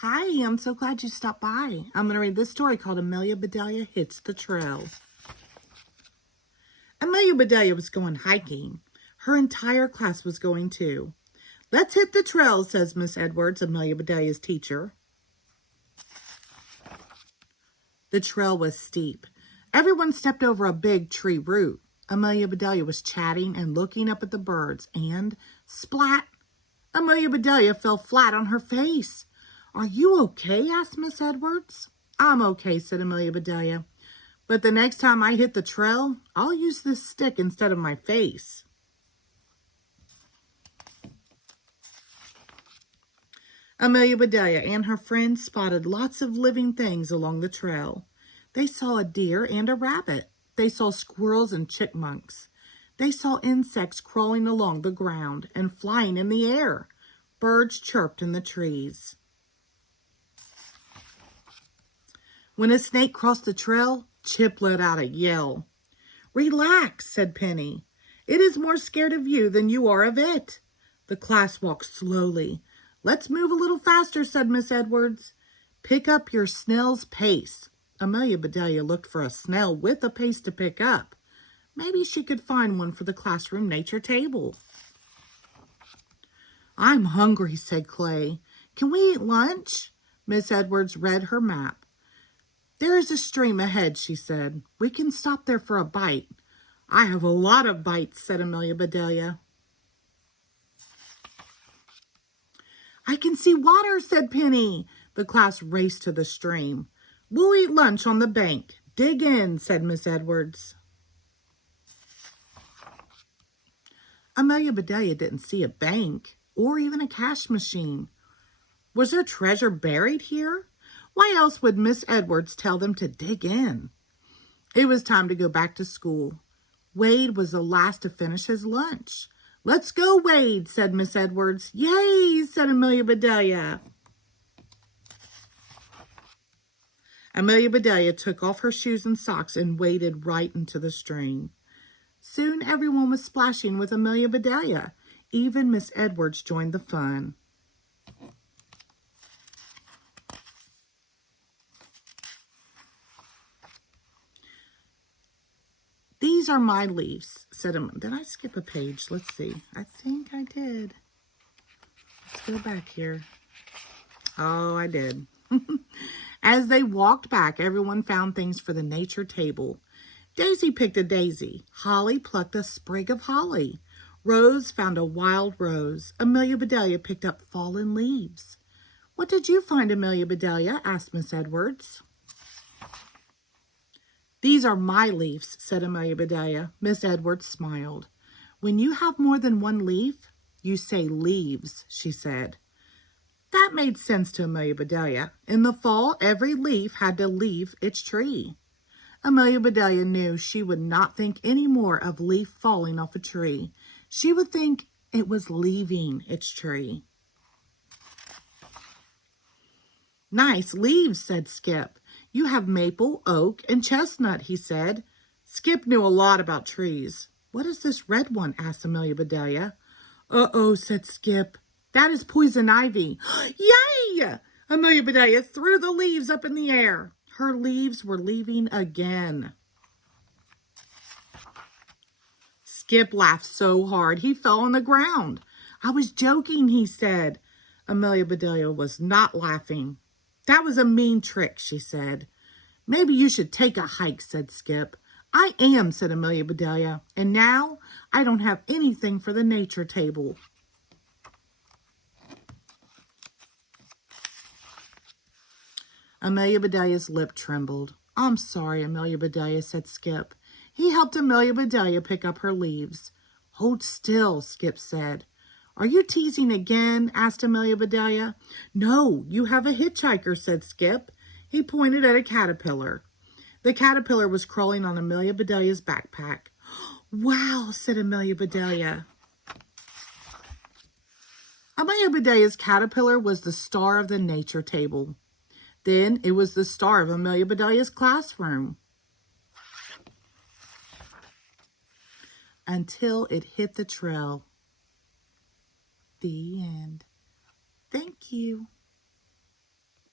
Hi, I'm so glad you stopped by. I'm going to read this story called Amelia Bedelia Hits the Trail. Amelia Bedelia was going hiking. Her entire class was going too. "Let's hit the trail," says Miss Edwards, Amelia Bedelia's teacher. The trail was steep. Everyone stepped over a big tree root. Amelia Bedelia was chatting and looking up at the birds, and splat! Amelia Bedelia fell flat on her face. "Are you okay?" asked Miss Edwards. "I'm okay," said Amelia Bedelia. "But the next time I hit the trail, I'll use this stick instead of my face." Amelia Bedelia and her friends spotted lots of living things along the trail. They saw a deer and a rabbit. They saw squirrels and chipmunks. They saw insects crawling along the ground and flying in the air. Birds chirped in the trees. When a snake crossed the trail, Chip let out a yell. "Relax," said Penny. "It is more scared of you than you are of it." The class walked slowly. "Let's move a little faster," said Miss Edwards. "Pick up your snail's pace." Amelia Bedelia looked for a snail with a pace to pick up. Maybe she could find one for the classroom nature table. "I'm hungry," said Clay. "Can we eat lunch?" Miss Edwards read her map. "There is a stream ahead," she said. "We can stop there for a bite." "I have a lot of bites," said Amelia Bedelia. "I can see water," said Penny. The class raced to the stream. "We'll eat lunch on the bank. Dig in," said Miss Edwards. Amelia Bedelia didn't see a bank or even a cash machine. Was there treasure buried here? Why else would Miss Edwards tell them to dig in? It was time to go back to school. Wade was the last to finish his lunch. "Let's go, Wade," said Miss Edwards. "Yay," said Amelia Bedelia. Amelia Bedelia took off her shoes and socks and waded right into the stream. Soon everyone was splashing with Amelia Bedelia. Even Miss Edwards joined the fun. "These are my leaves," said Did I skip a page? Let's see. I think I did. Let's go back here. Oh, I did. As they walked back, everyone found things for the nature table. Daisy picked a daisy. Holly plucked a sprig of holly. Rose found a wild rose. Amelia Bedelia picked up fallen leaves. "What did you find, Amelia Bedelia?" asked Miss Edwards. "These are my leaves," said Amelia Bedelia. Miss Edwards smiled. "When you have more than one leaf, you say leaves," she said. That made sense to Amelia Bedelia. In the fall, every leaf had to leave its tree. Amelia Bedelia knew she would not think any more of leaf falling off a tree. She would think it was leaving its tree. "Nice leaves," said Skip. "You have maple, oak, and chestnut," he said. Skip knew a lot about trees. "What is this red one?" asked Amelia Bedelia. "Uh-oh," said Skip. "That is poison ivy." "Yay!" Amelia Bedelia threw the leaves up in the air. Her leaves were leaving again. Skip laughed so hard he fell on the ground. "I was joking," he said. Amelia Bedelia was not laughing. "That was a mean trick," she said. "Maybe you should take a hike," said Skip. "I am," said Amelia Bedelia. "And now I don't have anything for the nature table." Amelia Bedelia's lip trembled. "I'm sorry, Amelia Bedelia," said Skip. He helped Amelia Bedelia pick up her leaves. "Hold still," Skip said. "Are you teasing again?" asked Amelia Bedelia. "No, you have a hitchhiker," said Skip. He pointed at a caterpillar. The caterpillar was crawling on Amelia Bedelia's backpack. "Wow," said Amelia Bedelia. Amelia Bedelia's caterpillar was the star of the nature table. Then it was the star of Amelia Bedelia's classroom. Until it hit the trail. The end. Thank you.